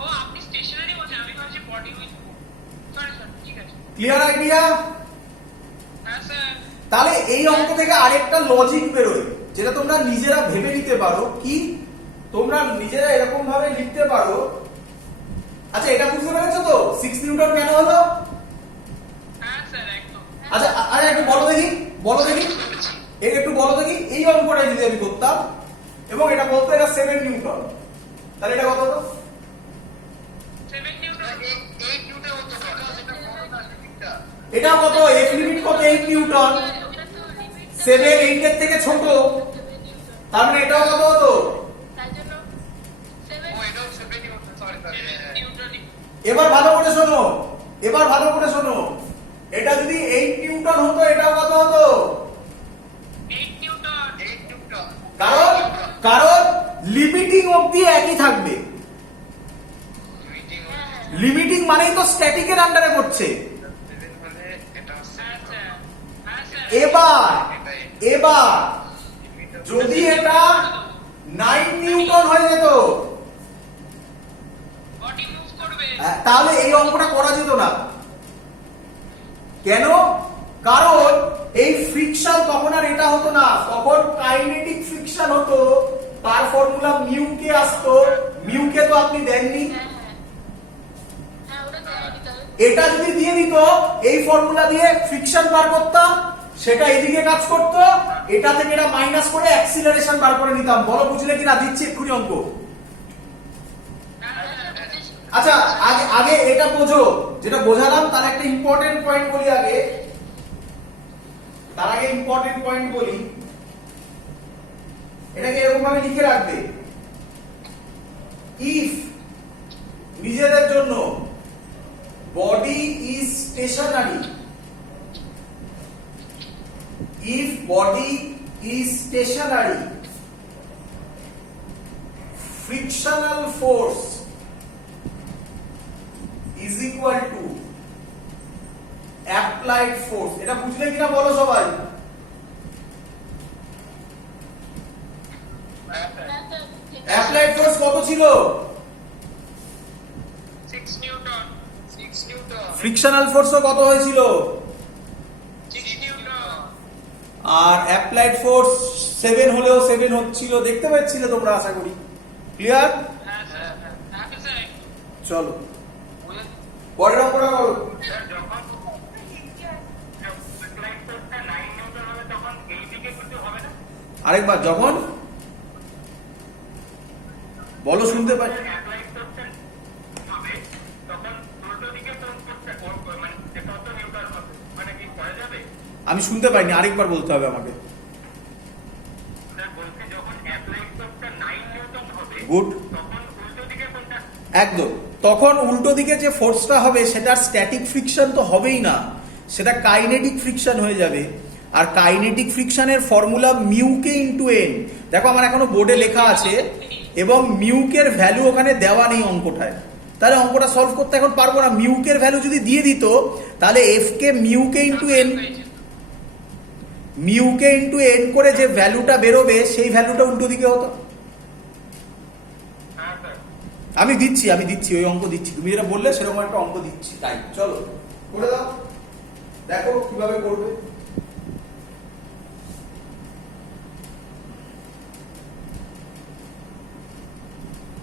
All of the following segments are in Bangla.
ও আপনি স্টেশনারি বলছেন, আমি ভাবছি বডি উইথ সরি স্যার, ঠিক আছে। Clear idea? হ্যাঁ স্যার। তাহলে এই অঙ্ক থেকে আরেকটা লজিক বেরোয়, যেটা তোমরা নিজেরা ভেবে নিতে পারো। কি তোমরা নিজেরা এরকম ভাবে লিখতে পারো, আচ্ছা এটা বুঝতে পেরেছো তো 6 নিউটন কেন হলো? হ্যাঁ স্যার একদম। আচ্ছা আরে একটু বলো দেখি, একটু বলো দেখি এই অঙ্কটা যদি আমি করতাম এবং এটা বলতো এটা 7 নিউটন, তাহলে এটা কত হতো? 7 নিউটন 8 নিউটন হতো, বিকজ এটা বড় না লিমিটটা। এটা কত? এফ লিমিট কত? 8 নিউটন। 7 8 এর থেকে ছোট, তার মানে এটাও কত হতো? ও এটাও 7 নিউটন, সরি স্যার। 7 নিউটনই। এবার ভালো করে শোনো, এটা যদি 8 নিউটন হতো এটাও কত হতো? 8 নিউটন। কারণ লিমিটিং অবধি একই থাকবে। লিমিটিং মানেই তো স্ট্যাটিকের আন্ডারে করছে। এবার যদি এটা 9 নিউটন হয়ে যেত বডি মুভ করবে, তাহলে এই অঙ্কটা করা যেত না। কেন? কারণ এই ফ্রিকশন তখন আর এটা হতো না, তখন কাইনেটিক ফ্রিকশন হতো। তার ফর্মুলা মিউ কে আসতো, মিউ কে তো আপনি দেননি। এটা যদি দিয়ে দিত এই ফর্মুলা দিয়ে ফ্রিকশন বার করতাম, সেটা এদিকে কাজ করত, এটা থেকে এটা মাইনাস করে অ্যাক্সিলারেশন বার করে নিতাম। বলো বুঝলে কিনা? দিচ্ছি এক্ষুনি অঙ্ক। আচ্ছা আগে এটা বোঝো, যেটা বোঝালাম তার একটা ইম্পর্টেন্ট পয়েন্ট বলি আগে। তার আগে ইম্পর্টেন্ট পয়েন্ট বলি, এটাকে এরকম ভাবে লিখে রাখবে, ইফ নিজেদের জন্য body is stationary, if body is stationary, frictional force is equal to applied force. এটা বুঝলে কিনা বলো সবাই? applied force কত ছিল? 6 নিউটন। frictional force কত হয়েছিল? 6 নিউটন। আর অ্যাপ্লাইড ফোর্স 7 হলেও 7 হচ্ছিল, দেখতে পাচ্ছিলে তোমরা, আশা করি। ক্লিয়ার? হ্যাঁ স্যার। হ্যাঁ স্যার। চলো পরের অঙ্কটা করো। স্যার যখন অ্যাপ্লাইড ফোর্সটা 9 নিউটন হবে তখন এই দিকে কিছু হবে না? আরেকবার যখন বলো, শুনতে পাই। অ্যাপ্লাইড ফোর্সটা হবে তখন উল্টো দিকে ফোর্সটা মানে কত নিউটন হবে, মানে কি করা যাবে? আমি শুনতে পাইনি, আরেকবার বলতে হবে আমাকে। স্যার বলতে যখন অ্যাপ্লাইড ফোর্সটা 9 নিউটন হবে গুড, তখন উল্টো দিকে কোনটা? একদম। তখন উল্টো দিকে যে ফোর্সটা হবে সেটা স্ট্যাটিক ফ্রিকশন তো হবেই না, সেটা কাইনেটিক ফ্রিকশন হয়ে যাবে। আর কাইনেটিক ফ্রিকশনের ফর্মুলা মিউ কে ইনটু এন। দেখো আমার এখনো বোর্ডে লেখা আছে, এবং মিউকের ভ্যালু ওখানে দেওয়া নেই অঙ্কটায়, তাহলে অঙ্কটা সলভ করতে এখন পারবো না। মিউকের ভ্যালু যদি দিয়ে দিত তাহলে এফ কে মিউ কে ইনটু এন করে যে ভ্যালুটা বেরোবে সেই ভ্যালুটা উল্টো দিকে হতো। হ্যাঁ স্যার। আমি দিচ্ছি ওই অঙ্ক দিচ্ছি, তুমি যেটা বললে সেরকম একটা অঙ্ক দিচ্ছি। তাই চলো করে দাও, দেখো কিভাবে করবে।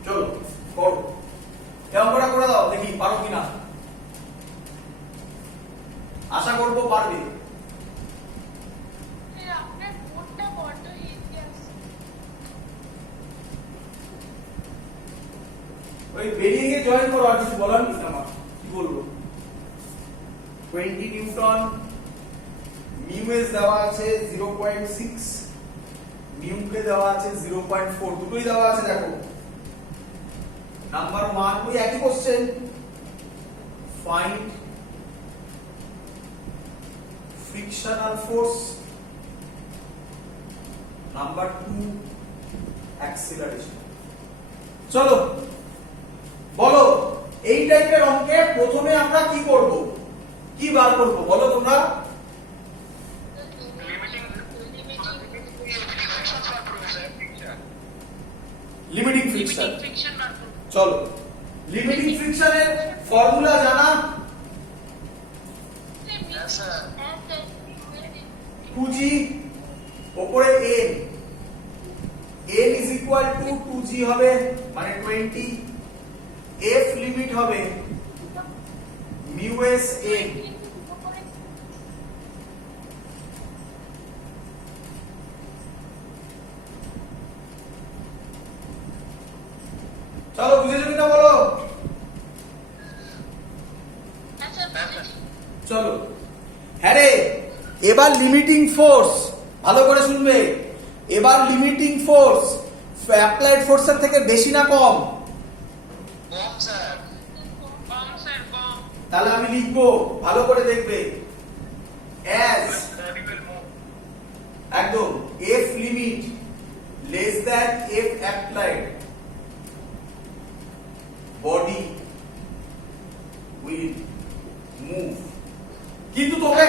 চলো করো, এই অঙ্কটা করে দাও, দেখি পারো কিনা। আশা করবো পারবে। ওই বেরিয়ে গিয়ে জয়েন করো, আর কিছু বলার নেই আমার, কি বলবো। 20 নিউটন, মিউ এস দেওয়া আছে 0.6, মিউ কে দেওয়া আছে 0.4, দুটোই দেওয়া আছে। দেখো নাম্বার 1 ওই একই question, find frictional force, number 2 acceleration. চলো বলো, এই টাইপের অঙ্কে প্রথমে আমরা কি করব, কি বার করব বলো তোমরা? Limiting friction. চলো লিমিটিং ফ্রিকশনের ফর্মুলা জানা? হ্যাঁ স্যার 2g উপরে n, n is equal to 2g হবে মানে 20, f লিমিট হবে mu s n। চলো বুঝেছো কিনা বলো? চলো হ্যাঁ রে, এবার লিমিটিং ফোর্স ভালো করে শুনবে। এবার লিমিটিং ফোর্স অ্যাপ্লাইড ফোর্সের থেকে বেশি না কম? কম স্যার। কম স্যার কম। তাহলে আমি লিখবো, ভালো করে দেখবে, অ্যাজ body will move একদম f limit less than f applied body will move. কিন্তু তোমরা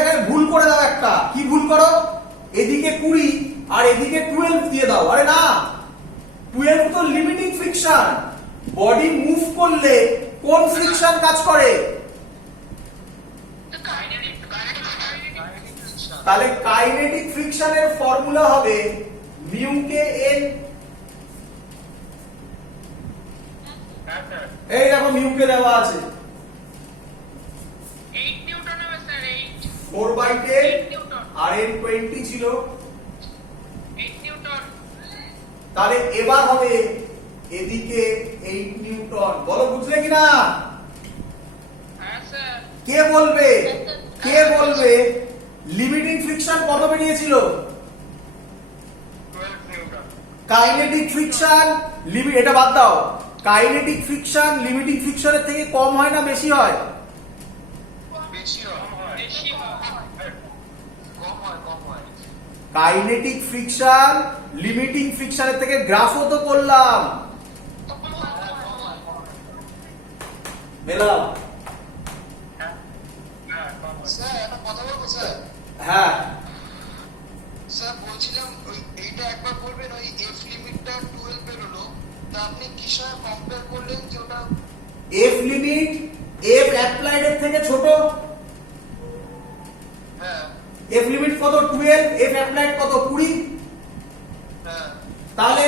এখানে ভুল করে দাও একটা। কি ভুল করো? এদিকে 20 আর এদিকে 12 দিয়ে দাও। আরে না, 12 তো লিমিটিং ফ্রিকশন। বডি মুভ করলে কোন ফ্রিকশন কাজ করে? the kinetic তাহলে কাইনেটিক ফ্রিকশনের ফর্মুলা হবে মিউ কে এন। হ্যাঁ স্যার এই দেখো মিউ কে দেওয়া আছে 8 নিউটন হবে স্যার 8 4/10 নিউটন আর এন 20 ছিল। 8 নিউটন তাহলে এবার হবে এদিকে 8 নিউটন। বলো বুঝলে কিনা? হ্যাঁ স্যার কে বলবে? কে বলবে লিমিটিং ফ্রিকশন কত বেরিয়েছিল? 12 নিউটন কাইনেটিক ফ্রিকশন লিমিট, এটা বাদ দাও। কাইনেটিক ফ্রিকশন লিমিটিং ফ্রিকশনের থেকে কম হয় না বেশি হয়? বেশি হয়। বেশি হয় কম হয় কম হয়। কাইনেটিক ফ্রিকশন লিমিটিং ফ্রিকশনের থেকে গ্রাফও তো করলাম, মেলাও। হ্যাঁ কম হয় স্যার একটা কথা বলবো স্যার? হ্যাঁ স্যার বলছিলাম ওই এইটা একবার বলবেন, ওই এফ লিমিটটা 12 বেরোলো, তা আপনি কিসের সঙ্গে কম্পেয়ার করলেন যে ওটা? এফ লিমিট এফ অ্যাপ্লাইড এর থেকে ছোট। হ্যাঁ এফ লিমিট কত? 12, এফ অ্যাপ্লাইড কত? 20। হ্যাঁ তাহলে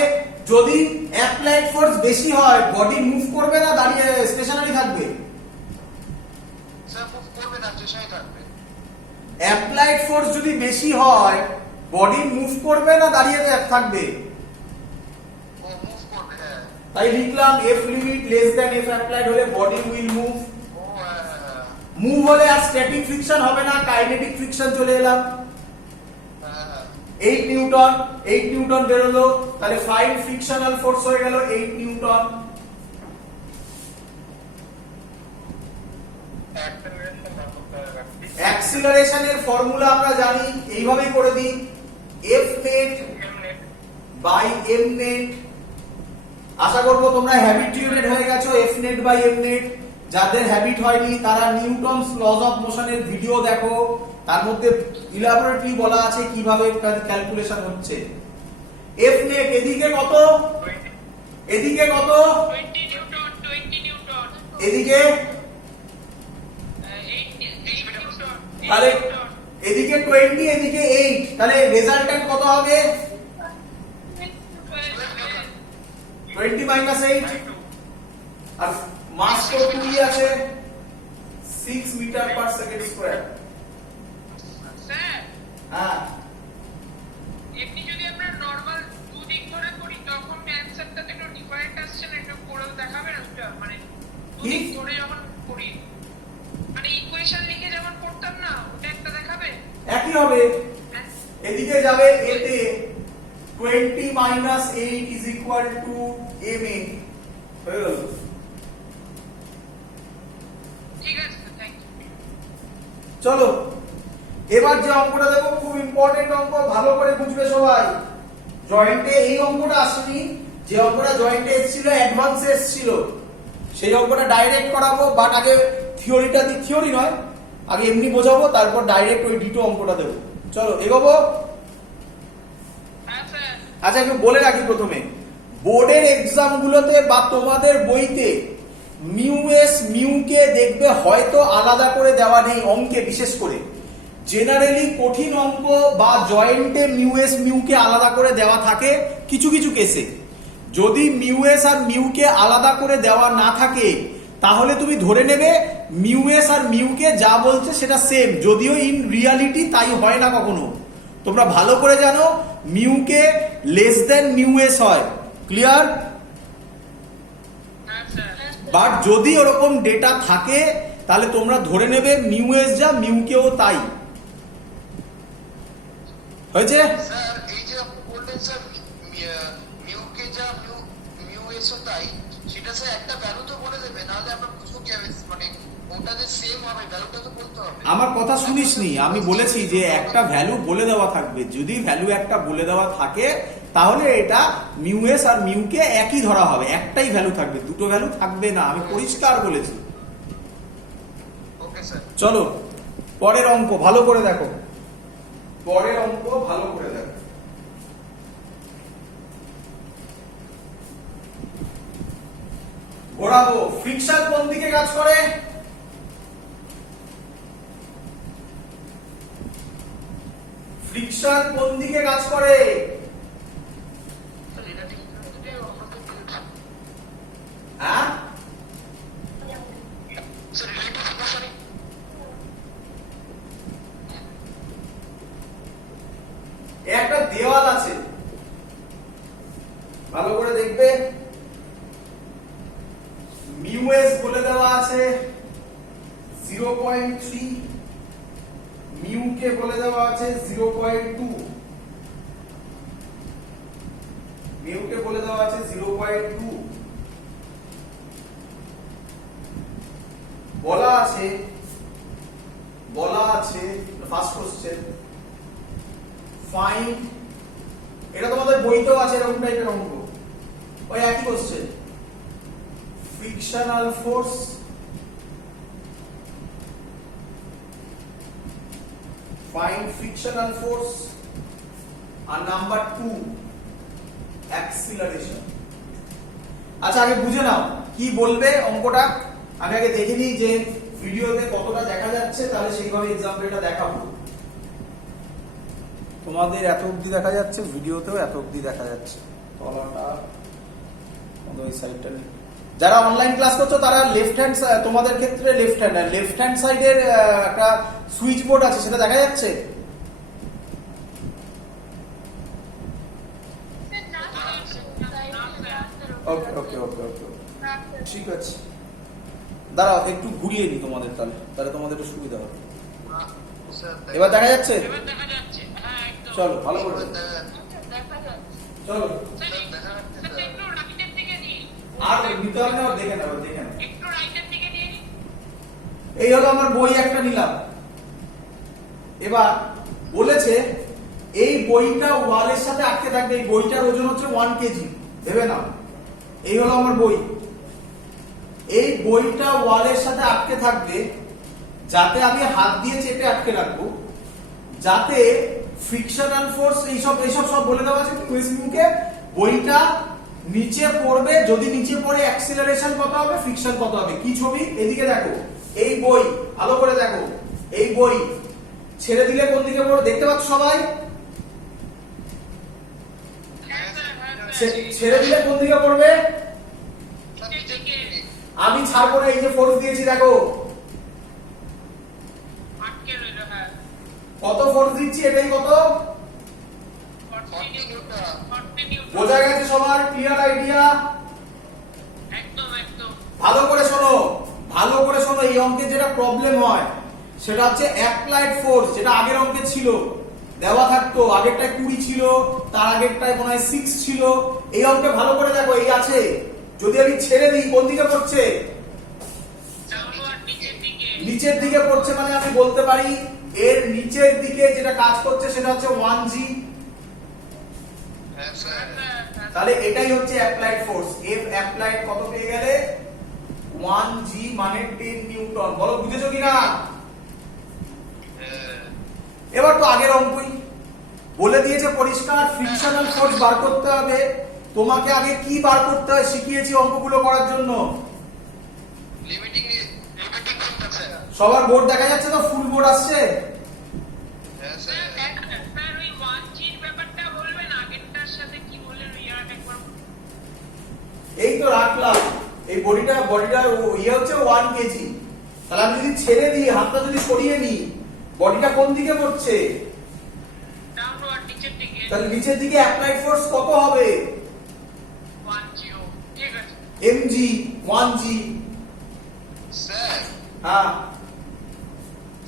যদি অ্যাপ্লাইড ফোর্স বেশি হয় বডি মুভ করবে না দাঁড়িয়ে স্টেশনারি থাকবে? স্যার মুভ করবে না, চেষ্টাই থাকবে। অ্যাপ্লাইড ফোর্স যদি বেশি হয় বডি মুভ করবে না দাঁড়িয়ে থাকবে? ও মুভ করবে, হ্যাঁ। তাই লিখলাম F limit less than F applied হলে বডি উইল মুভ। ও হ্যাঁ হ্যাঁ মুভ হলে আর স্ট্যাটিক ফ্রিকশন হবে না, কাইনেটিক ফ্রিকশন চলে এলাম। হ্যাঁ হ্যাঁ 8 নিউটন, 8 নিউটন বেরোলো। তাহলে ফাইন ফ্রিকশনাল ফোর্স হয়ে গেল 8 নিউটন। অ্যাক্সেলারেশন বার করতে হবে অ্যাক্সিলারেশনের ফর্মুলা আমরা জানি, এইভাবেই করে দিই, এফ নেট এমনি বাই এম নেট। আশা করবো তোমরা হ্যাবিটিউটেড হয়ে গেছো F net by M net. যাদের হ্যাবিট হয়নি তারা নিউটনস লজ অফ মোশনের ভিডিও দেখো, তার মধ্যে ইলাবোরেটলি বলা আছে কিভাবে ক্যালকুলেশন হচ্ছে। এফ নেট এদিকে কত? 20 এদিকে কত? 20 নিউটন 20 নিউটন এদিকে 8 নিউটন তাহলে এদিকে 20 এদিকে 8, তাহলে রেজাল্টেন্ট কত হবে? 20 মাইনাস 8 আর মাস তো 2 আছে, 6 metre per second square. Sir হ্যাঁ এমনি যদি আমরা নরমাল দুদিক ধরে করি তখন অ্যানসারটা একটু ডিফারেন্ট আসছে না, একটু করে দেখাবেন ওটা? মানে দুদিক ধরে যখন করি মানে ইকুয়েশন লিখে যেমন করতাম না, ওটা একটা দেখাবে? একই হবে। এদিকে যাবে a তে 20 minus 8 is equal two m a হয়ে গেল। ঠিক আছে থ্যাংক ইউ। চলো এবার যে অঙ্কটা দেবো খুব ইম্পর্টেন্ট অঙ্ক, ভালো করে বুঝবে সবাই। জয়েন্টে এই অঙ্কটা আসেনি, যে অঙ্কটা জয়েন্টে এসেছিল অ্যাডভান্স এসেছিল সেই অঙ্কটা ডাইরেক্ট করাবো, বাট আগে থিওরিটা দিই, থিওরি নয় আগে এমনি বোঝাবো, তারপর ডাইরেক্ট ওই ডিটো অঙ্কটা দেবো। চলো এগোবো। হ্যাঁ স্যার আচ্ছা একটু বলে রাখি প্রথমে, বোর্ডের এক্সামগুলোতে বা তোমাদের বইতে মিউএস মিউকে দেখবে হয়তো আলাদা করে দেওয়া নেই অঙ্কে, বিশেষ করে জেনারেলি কঠিন অঙ্ক বা জয়েন্টে মিউএস মিউকে আলাদা করে দেওয়া থাকে কিছু কিছু কেসে। যদি মিউএস আর মিউকে আলাদা করে দেওয়া না থাকে তাহলে তুমি ধরে নেবে মিউএস আর মিউকে যা বলছে সেটা সেম, যদিও ইন রিয়ালিটি তাই হয় না কখনো। তোমরা ভালো করে জানো মিউকে লেস দেন মিউএস হয়, ক্লিয়ার? হ্যাঁ স্যার। বাট যদি ওরকম ডেটা থাকে তাহলে তোমরা ধরে নেবে মিউএস যা মিউকেও তাই। হয়েছে? স্যার এই যে আপনি বললেন স্যার মিউকে যা মিউ এসও তাই, সেটা স্যার একটা ভ্যালু তো বলে দেবে, নাহলে আমরা বুঝবো কি হবে, মানে ওটা যে সেম হবে ভ্যালুটা তো বলতে হবে। আমার কথা শুনিসনি, আমি বলেছি যে একটা ভ্যালু বলে দেওয়া থাকবে। যদি ভ্যালু একটা বলে দেওয়া থাকে তাহলে এটা মিউএস আর মিউকে একই ধরা হবে, একটাই ভ্যালু থাকবে, দুটো ভ্যালু থাকবে না, আমি পরিষ্কার বলেছি। Okay sir. চলো পরের অঙ্ক ভালো করে দেখো, পরের অঙ্ক ভালো করে দেখো। ঘোরাবো। ফ্রিকশন কোন দিকে কাজ করে? ফ্রিকশন কোন দিকে কাজ করে? স্যার এটা ঠিক আছে, আমরা তো হ্যাঁ, স্যার রিলেটিভ ফ্রিকশন একটা দেওয়াল আছে, ভালো করে দেখবে। মিউএস বলে দেওয়া আছে 0.3, মিউকে বলে দেওয়া আছে 0.2, মিউকে বলে দেওয়া আছে 0.2, বলা আছে ফার্স্ট কোশ্চেন ফাইন্ড, এটা তোমাদের বইতেও আছে এরকম টাইপের অঙ্ক, ওই একই question. Frictional force, find frictional force, আর নাম্বার 2 অ্যাক্সিলারেশন। আচ্ছা আগে বুঝে নাও কি বলবে অঙ্কটা, আমি আগে দেখে নিই যে ভিডিওতে কতটা দেখা যাচ্ছে, তাহলে সেইভাবে এক্সাম্পলটা দেখাবো। তোমাদের এত অবধি দেখা যাচ্ছে, ভিডিওতেও এত অবধি দেখা যাচ্ছে, তলাটা ওই সাইডটা নেই। যারা অনলাইন ক্লাস করছো তারা লেফট হ্যান্ড, তোমাদের ক্ষেত্রে লেফট হ্যান্ড সাইডের একটা সুইচ বোর্ড আছে, সেটা দেখা যাচ্ছে? ওকে ওকে ওকে ওকে ঠিক আছে, দাঁড়াও একটু ঘুরিয়ে নিই তোমাদের, তাহলে তোমাদের একটু সুবিধা হবে। স্যার এবার দেখা যাচ্ছে? এবার দেখা যাচ্ছে, হ্যাঁ একদম। চলো ভালো করে চলো, স্যার একটু রাইটের দিকে নিন, আর নিতে হবে না, দেখে নেবো দেখে নেবো। একটু রাইটের দিকে নিয়ে নিন। এই হলো আমার বই একটা নিলাম। এবার বলেছে এই বইটা ওয়ালের সাথে আটকে থাকবে, এই বইটার ওজন হচ্ছে 1 কেজি, ভেবে নাও। এই হলো আমার বই, এই বইটা ওয়ালের সাথে আটকে থাকবে, যাতে আমি হাত দিয়ে চেপে আটকে রাখবো, যাতে ফ্রিকশনাল ফোর্স এইসব সব বলে দেওয়া আছে মিউকে, বইটা নিচে পড়বে, যদি নিচে পড়ে অ্যাক্সিলারেশন কত হবে, ফ্রিকশন কত হবে। কি ছবি? এদিকে দেখো, এই বই ভালো করে দেখো, এই বই ছেড়ে দিলে কোন দিকে পড়বে দেখতে পাচ্ছ সবাই? হ্যাঁ স্যার, হ্যাঁ স্যার। ছেড়ে দিলে কোন দিকে পড়বে? নিচের দিকে আমি ছাড়বো না, এই যে ফোর্স দিয়েছি দেখো, আটকে রইলো, হ্যাঁ। কত ফোর্স দিচ্ছি, এটাই কত 40 নিউটন। বোঝা গেছে সবার? Clear idea? একদম একদম। ভালো করে শোনো, ভালো করে শোনো। এই অঙ্কে যেটা প্রবলেম হয় সেটা হচ্ছে অ্যাপ্লাইড ফোর্স, যেটা আগের অঙ্কে ছিল, দেওয়া থাকতো, আগেরটায় 20 ছিল, তার আগেরটায় মনে হয় 6 ছিল। এই অঙ্কে ভালো করে দেখো, এই আছে, যদি আমি ছেড়ে দিই কোন দিকে পড়ছে? যাবো আর নিচের দিকে। নিচের দিকে পড়ছে, মানে আমি বলতে পারি এর নিচের দিকে যেটা কাজ করছে সেটা হচ্ছে 1g। হ্যাঁ স্যার। তাহলে এটাই হচ্ছে অ্যাপ্লাইড ফোর্স। এফ অ্যাপ্লাইড কত পেয়ে গেলে? 1g মানে 10 নিউটন। বলো বুঝেছো কিনা? এবার তো আগের অঙ্কই বলে দিয়েছে পরিষ্কার, ফ্রিকশনাল ফোর্স বার করতে হবে, তোমাকে আগে কি বার করতে হয় শিখিয়েছি অঙ্কগুলো করার জন্য। লিমিটিং কোনটা স্যার? সবার বোর্ড দেখা যাচ্ছে তো, ফুল বোর্ড আসছে? হ্যাঁ স্যার স্যার। স্যার ওই 1G র ব্যাপারটা বলবেন, আগেরটার সাথে কি বললেন ওই আর একবার বলুন। এই তো রাখলাম, এই বডিটার ইয়ে হচ্ছে 1 কেজি। তাহলে আমি যদি ছেড়ে দিই, হাতটা যদি সরিয়ে নিই, বডিটা কোন দিকে পড়ছে? ডাউনওয়ার্ড, নিচের দিকে। তাহলে নিচের দিকে অ্যাপ্লাইড ফোর্স কত হবে? 10, ঠিক আছে। mg 1g। স্যার হ্যাঁ,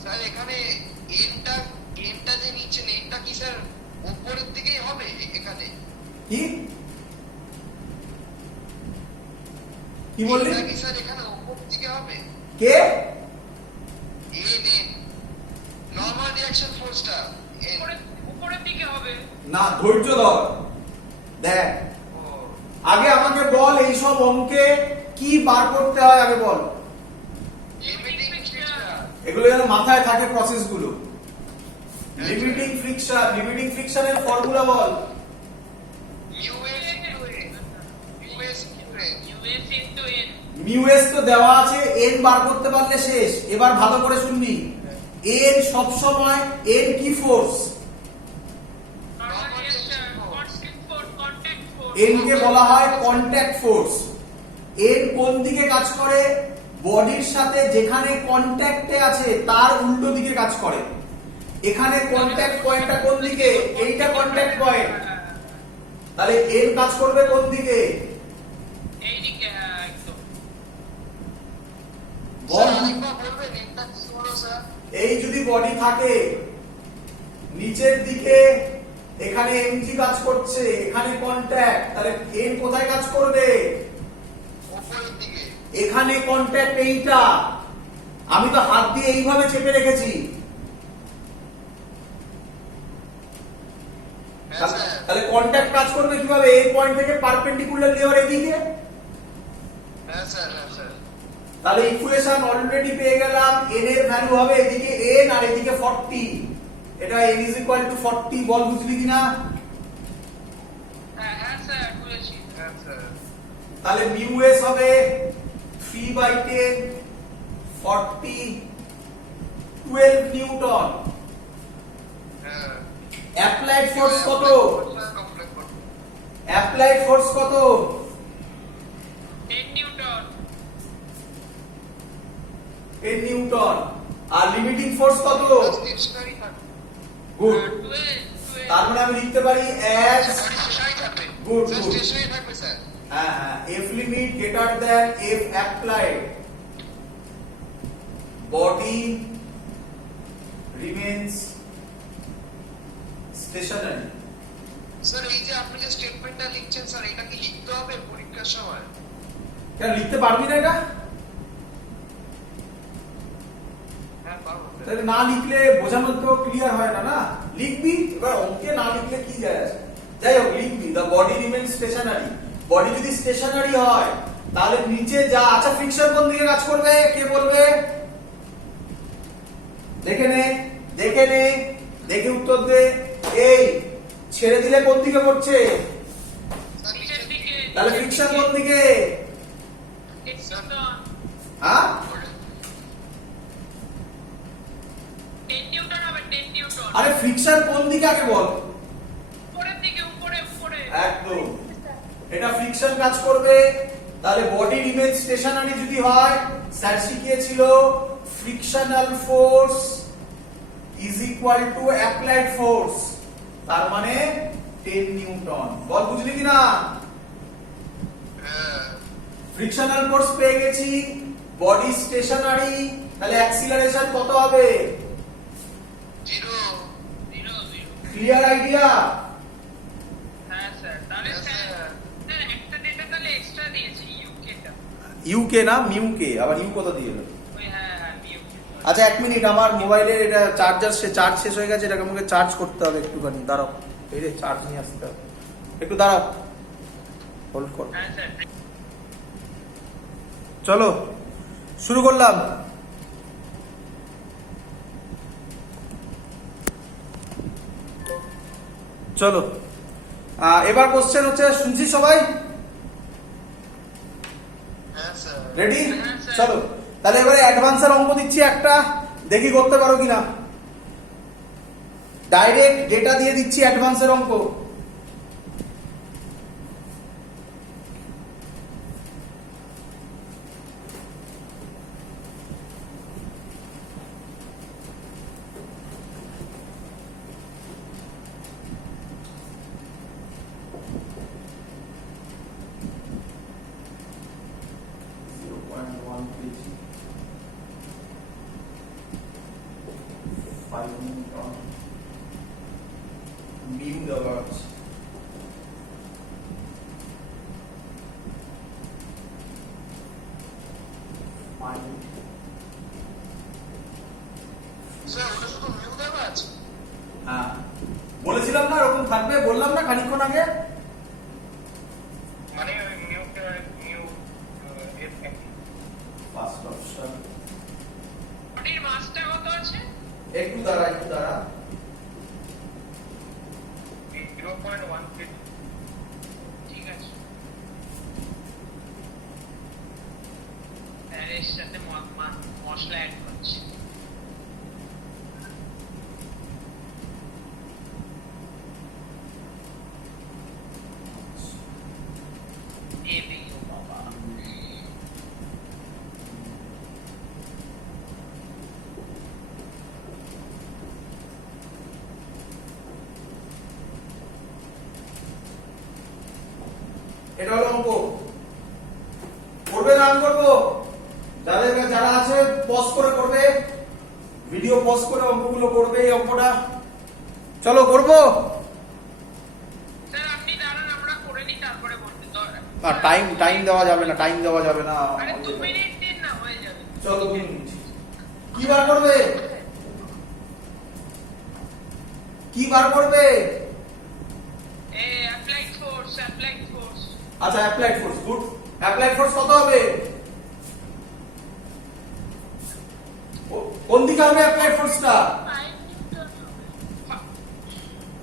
স্যার এখানে এনটা যে নিচ্ছেন এনটা কি স্যার উপরের দিকেই হবে এখানে? কি বললি? এটা কি স্যার এখানে উপর দিকে হবে? কে? এন নরমাল রিঅ্যাকশন ফোর্সটা এন। উপরের দিকে হবে। না, ধৈর্য ধর, দেখ আগে আমাকে বল এই সব অঙ্কে কি বার করতে হয় আগে বল। Limiting fixture. এগুলো যেন মাথায় থাকে প্রসেসগুলো। লিমিটিং ফ্রিকশনের ফর্মুলা বল। US into N. US into N. US into N। Mu s তো দেওয়া আছে, এন বার করতে পারলে শেষ। এবার ভালো করে শুনবি, এন সব সময়, এন কি force? Normal reaction, contact force। N K বলা হয় কন্ট্যাক্ট ফোর্স। এন কোন দিকে কাজ করে? বডির সাথে যেখানে কন্ট্যাক্টে আছে তার উল্টো দিকে কাজ করে। এখানে কন্ট্যাক্ট পয়েন্টটা কোন দিকে? এইটা কন্ট্যাক্ট পয়েন্ট। তাহলে এন কাজ করবে কোন দিকে? এইদিকে, হ্যাঁ একদম। স্যার বল। আরেকবার বলবেন এনটা কি হলো স্যার? এই যদি বডি থাকে, নিচের দিকে এখানে এমজি কাজ করছে, এখানে কন্ট্যাক্ট, তাহলে এন কোথায় কাজ করবে? উপরের দিকে। এখানে কন্ট্যাক্ট এইটা। আমি তো হাত দিয়ে এইভাবে চেপে রেখেছি। হ্যাঁ স্যার। তাহলে কন্ট্যাক্ট কাজ করবে কিভাবে? এই পয়েন্ট থেকে পারপেন্ডিকুলার লেয়ার এদিকে। হ্যাঁ স্যার। হ্যাঁ স্যার। তাহলে ইকুয়েশন অলরেডি পেয়ে গেলাম, n এর ভ্যালু হবে এদিকে n আর এদিকে 40। এটা n is equal to 40। বল বুঝলি কিনা? হ্যাঁ হ্যাঁ স্যার বুঝেছি। হ্যাঁ স্যার। তাহলে মিউ s হবে 3/10 40 12 নিউটন। হ্যাঁ। অ্যাপ্লাইড ফোর্স কত? স্যার কমপ্লিট করুন। অ্যাপ্লাইড ফোর্স কত? 10 নিউটন। 10 নিউটন। আর লিমিটিং ফোর্স কত? স্টেশনারি থাকবে। গুড। 12। তার মানে আমি লিখতে পারি অ্যাজ বডি স্টেশনারি থাকবে। Good, sir good. স্টেশনারি থাকবে স্যার। হ্যাঁ, f limit greater than f applied, body remains stationary। Sir এই যে আপনি যে স্টেটমেন্টটা লিখছেন স্যার এটা কি লিখতে হবে পরীক্ষার সময়? কেন লিখতে পারবি না এটা? হ্যাঁ পারবো স্যার। তাহলে না লিখলে বোঝানোর তো ক্লিয়ার হয় না, না লিখবি। এবার অঙ্কে না লিখলে কি যায় আসে? যাই হোক লিখবি, the body remains stationary. Body যদি স্টেশনারি হয় তাহলে নিচে যা আচ্ছা, ফ্রিকশন কোন দিকে কাজ করবে কে বলবে? দেখে নে, দেখে উত্তর দে। এই ছেড়ে দিলে কোন দিকে পড়ছে? স্যার নিচের দিকে। তাহলে ফ্রিকশন কোন দিকে? 10 নিউটন। হ্যাঁ, 10 নিউটন হবে, 10 নিউটন। আরে ফ্রিকশন কোন দিকে আগে বল। উপরের দিকে, উপরে। একদম, এটা ফ্রিকশন কাজ করবে। তাহলে বডি রিমেন্স স্টেশনারি যদি হয়, স্যার শিখিয়েছিল frictional force is equal to applied force, তার মানে 10 নিউটন। বল বুঝলি কিনা? হ্যাঁ। ফ্রিকশনাল ফোর্স পেয়ে গেছি, বডি স্টেশনারি, তাহলে অ্যাক্সিলারেশন কত হবে? 0। 0 0। Clear idea? হ্যাঁ স্যার। তাহলে হ্যাঁ, স্যার স্যার। একটা ডেটা তাহলে এক্সট্রা দিয়েছি, ইউকেটা। ইউকে না মিউকে, আবার ইউ কত দিয়ে এলো? ওই হ্যাঁ ইউকে। আচ্ছা 1 মিনিট, আমার মোবাইলের এটা চার্জ শেষ হয়ে গেছে, এটাকে আমাকে চার্জ করতে হবে একটুখানি, দাঁড়াও। এই রে চার্জ নিয়ে আসতে হবে, একটু দাঁড়াও, হোল্ড কর। হ্যাঁ স্যার। চলো শুরু করলাম। চলো এবার কোশ্চেন হচ্ছে, শুনছি সবাই? হ্যাঁ স্যার। রেডি? হ্যাঁ, স্যার। চলো তাহলে এবারে অ্যাডভান্সের অঙ্ক দিচ্ছি একটা, দেখি করতে পারো কিনা। ডাইরেক্ট ডেটা দিয়ে দিচ্ছি অ্যাডভান্সের অঙ্ক। মিউ দেওয়া আছে। স্যার ওটা শুধু মিউ দেওয়া আছে? হ্যাঁ, বলেছিলাম না এরকম থাকবে, বললাম না খানিকক্ষণ আগে। মানে মিউ ফার্স্ট অপশন বডির মাসটা কত আছে? একটু দাঁড়া, একটু দাঁড়া। 0.1 ঠিক আছে। এর সাথে মশলা অ্যাড করছি। দিয়ে দিই ও বাবা। এটা হলো অঙ্ক। করবে না আমি করবো? যারা আছে পজ করে করবে, ভিডিও পজ করে অঙ্কগুলো করবে। এই অঙ্কটা চলো করবো। স্যার আপনি দাঁড়ান, আমরা করে নিই তারপরে বলতে। আর টাইম দেওয়া যাবে না, টাইম দেওয়া যাবে না। আরে 2 মিনিট দিন না, হয়ে যাবে। চলো 2 মিনিট। কি বার করবে? কি বার করবে? Applied force. আচ্ছা, applied force. Good. Applied force কত হবে? কোন দিকে হবে অ্যাপ্লাইড ফোর্সটা? 5 নিউটন হবে।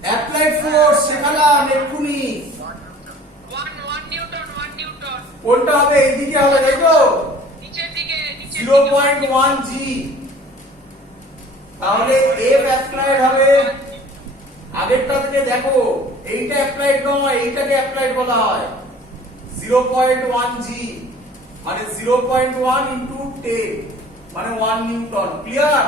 অ্যাপ্লাইড ফোর্স শেখালাম এক্ষুনি। 1 নিউটন। কোনটা হবে? এইদিকে হবে, তাই তো? নিচের দিকে 0.1 জি। তাহলে এফ অ্যাপ্লাইড হবে আগেরটা থেকে। দেখো এইটা অ্যাপ্লাইড নয়, এইটাকে অ্যাপ্লাইড বলা হয়। 0.1 জি মানে 0.1 ইন্টু 10 মানে 1 নিউটন। ক্লিয়ার?